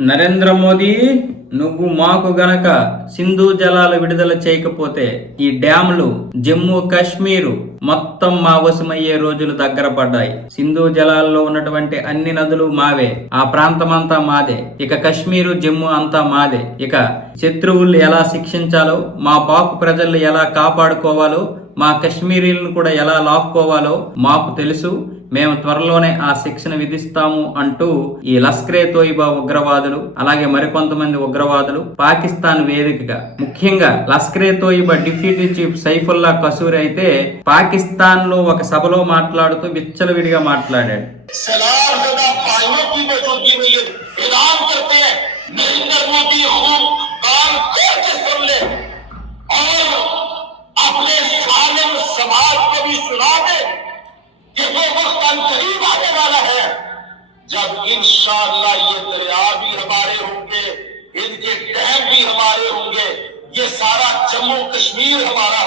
నరేంద్ర మోదీ నువ్వు మాకు గనక సింధు జలాలు విడుదల చేయకపోతే ఈ డ్యాములు జమ్మూ కాశ్మీరు మొత్తం మా వశమయ్యే రోజులు దగ్గర పడ్డాయి. సింధు జలాల్లో ఉన్నటువంటి అన్ని నదులు మావే. ఆ ప్రాంతమంతా మాదే. ఇక కశ్మీరు జమ్మూ అంతా మాదే. ఇక శత్రువుల్ని ఎలా శిక్షించాలో మా పాపు ప్రజల్ని ఎలా కాపాడుకోవాలో మా కశ్మీరీలను కూడా ఎలా లాక్కోవాలో మాకు తెలుసు. మేము త్వరలోనే ఆ శిక్షణ విధిస్తాము అంటూ ఈ లస్కరే తోయిబా ఉగ్రవాదులు అలాగే మరికొంతమంది ఉగ్రవాదులు పాకిస్తాన్ వేదికగా ముఖ్యంగా లస్కరే తోయిబా డిప్యూటీ చీఫ్ సైఫుల్లా కసూరి అయితే పాకిస్తాన్ లో ఒక సభలో మాట్లాడుతూ విచ్చలవిడిగా మాట్లాడాడు सलाम जगह पाइयों की मौजूदगी में ये ऐलान करते हैं नरेंद्र मोदी खूब कान खोल के सुन ले और अपने सालिम समाज को भी सुना दे کہ وہ وقت ان قریب آنے والا ہے۔ جب انشاءاللہ یہ دریا بھی ہمارے ہوں گے، ان کے ڈیم بھی ہمارے ہوں گے، یہ سارا جموں کشمیر ہمارا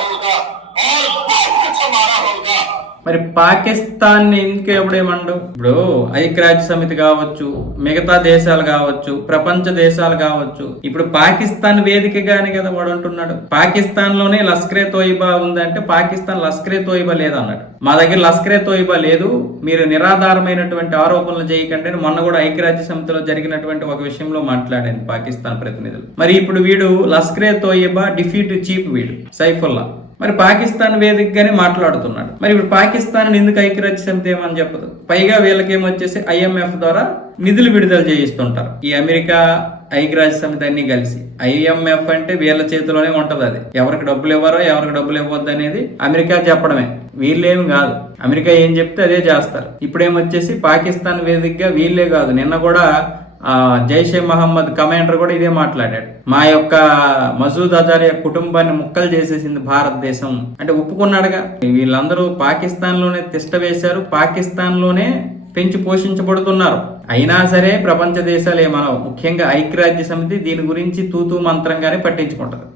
మరి పాకిస్తాన్ ఎందుకు ఎవడేమండు ఇప్పుడు ఐక్యరాజ్య సమితి కావచ్చు మిగతా దేశాలు కావచ్చు ప్రపంచ దేశాలు కావచ్చు ఇప్పుడు పాకిస్తాన్ వేదికగానే కదా వాడు అంటున్నాడు. పాకిస్తాన్లోనే లస్కరే తోయిబా ఉందంటే పాకిస్తాన్ లస్కరే తోయిబా లేదన్నాడు. మా దగ్గర లస్కరే తోయిబా లేదు మీరు నిరాధారమైనటువంటి ఆరోపణలు చేయకండి అని మొన్న కూడా ఐక్యరాజ్య సమితిలో జరిగినటువంటి ఒక విషయంలో మాట్లాడింది పాకిస్తాన్ ప్రతినిధులు. మరి ఇప్పుడు వీడు లస్కరే తోయిబా డిఫీట్ చీఫ్ వీడు సైఫుల్లా. మరి పాకిస్తాన్ వేదికగానే మాట్లాడుతున్నాడు. మరి ఇప్పుడు పాకిస్తాన్ ఎందుకు ఐక్యరాజ్య సమితి ఏమని చెప్పదు? పైగా వీళ్ళకేమొచ్చేసి ఐఎంఎఫ్ ద్వారా నిధులు విడుదల చేయిస్తుంటారు. ఈ అమెరికా ఐక్యరాజ్య సమితి అన్ని కలిసి. ఐఎంఎఫ్ అంటే వీళ్ళ చేతిలోనే ఉంటది అది. ఎవరికి డబ్బులు ఇవ్వరో ఎవరికి డబ్బులు ఇవ్వద్దు అనేది అమెరికా చెప్పడమే. వీళ్ళేం కాదు. అమెరికా ఏం చెప్తే అదే చేస్తారు. ఇప్పుడేమొచ్చేసి పాకిస్తాన్ వేదికగా వీళ్ళే కాదు. నిన్న కూడా జైషే మహమ్మద్ కమాండర్ కూడా ఇదే మాట్లాడాడు. మా యొక్క మసూద్ అజార్ యొక్క కుటుంబాన్ని ముక్కలు చేసేసింది భారతదేశం అంటే ఒప్పుకున్నాడుగా. వీళ్ళందరూ పాకిస్తాన్లోనే తిష్ట వేశారు పాకిస్తాన్లోనే పెంచి పోషించబడుతున్నారు. అయినా సరే ప్రపంచ దేశాలు ఏమనవు. ముఖ్యంగా ఐక్యరాజ్య సమితి దీని గురించి తూతూ మంత్రంగానే పట్టించుకుంటారు